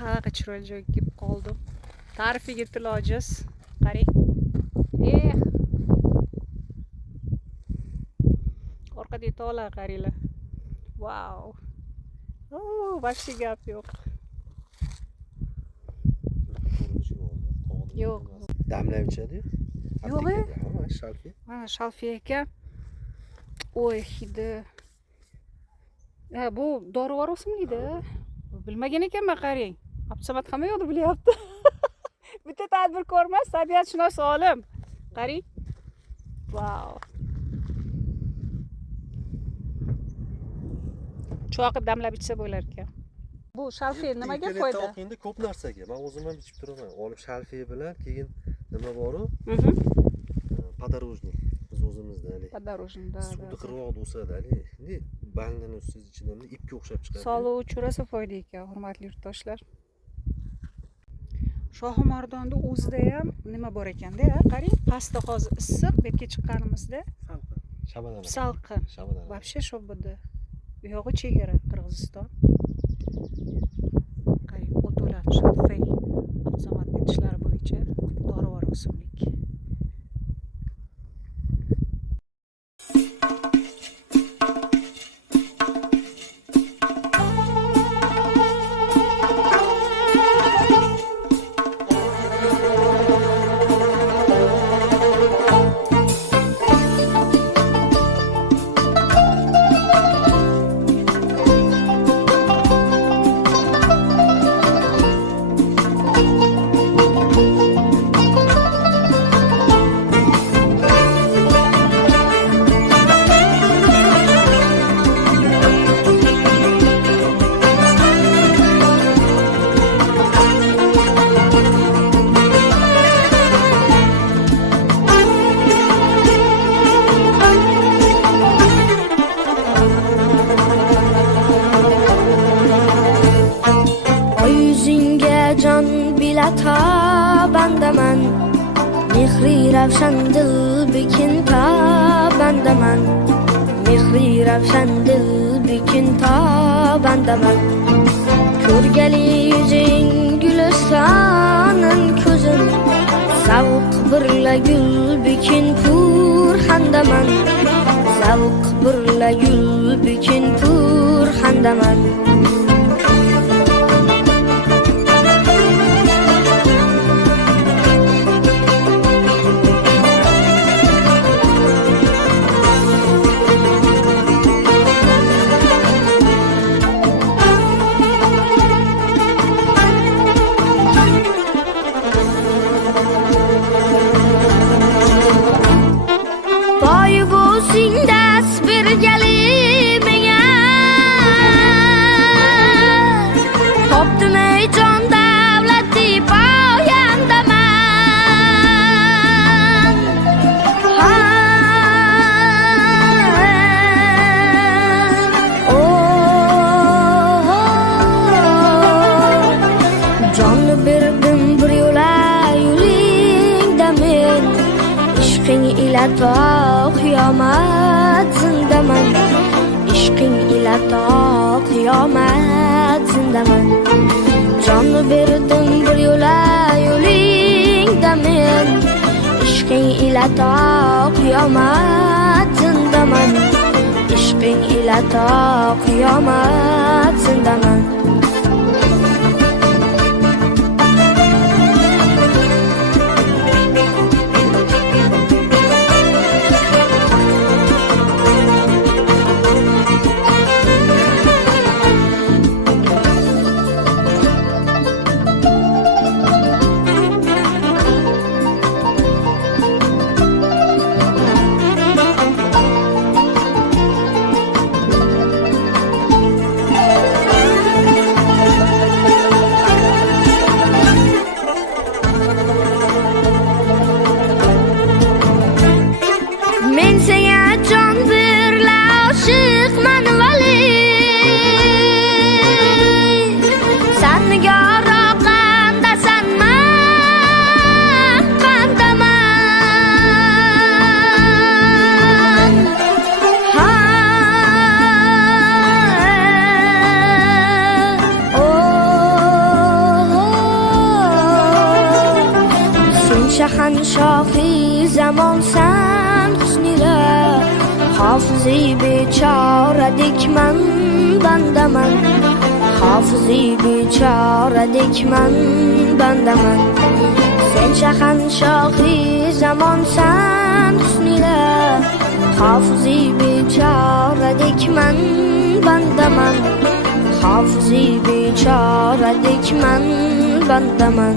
qanaqa chiroyli joyga kelib qoldim. Ta'rifiga til ojiz. Qarang. Orqadagi tog'lar qaranglar. Wow. Вообще gap yo'q. Yo'q. Damlab ichadi. Yo'q. Mana shalfi. Mana shalfi ekan. Oy, hidi. Bu dorivor o'simlikda. Bilmagan ekanman, qarang. Abdusamad hamma yo'qni bilyapti. Bitta tadbirkor emas, tabiatshunos olim. Qarang. Wow. Cho'qib damlab ichsa bo'lar ekan. Bu shalfi nimaga foyda? Endi ko'p narsaga. Men o'zim ham ichib turaman. Olib shalfi bilan keyin nima bor-u? Podorожник. Biz o'zimizda hali. Podorожникda. Suvda qirg'oqda o'sadi hali. Endi bangdan o'siz ichidan ipga o'xshab chiqadi. Sog'liq rosa foyda ekan, hurmatli yurtdoshlar. Shohimardonda o'zida ham nima bor ekanda, qarang, pastda hozir issiq, bu yerga chiqqanimizda Shabadana. salqin. Shabadana. Вообще shobida. Bu yog'i chegara Qirg'iziston. Qarang, o'to'lan shalfay. Abdusamadning ishlari bo'yicha dorivor o'simlik. Bandaman mehri ravshan dil bikin ta bandaman mehri ravshan dil bikin ta bandaman ko'rgali yuzing gulistonin ko'zim zavq birla gul bikin pur handaman zavq birla gul bikin pur handaman ta qiyomat zindaman ishqing ila ta qiyomat zindaman jon berdim bir yo'lingda men ishqing ila ta qiyomat zindaman ishqing ila ta qiyomat zindaman shahohi zamonsan husnila, hofizi bechoradek man bandaman, hofizi bechoradek man bandaman. Sen shahanshohi zamonsan husnila, hofizi bechoradek man bandaman, hofizi bechoradek man bandaman.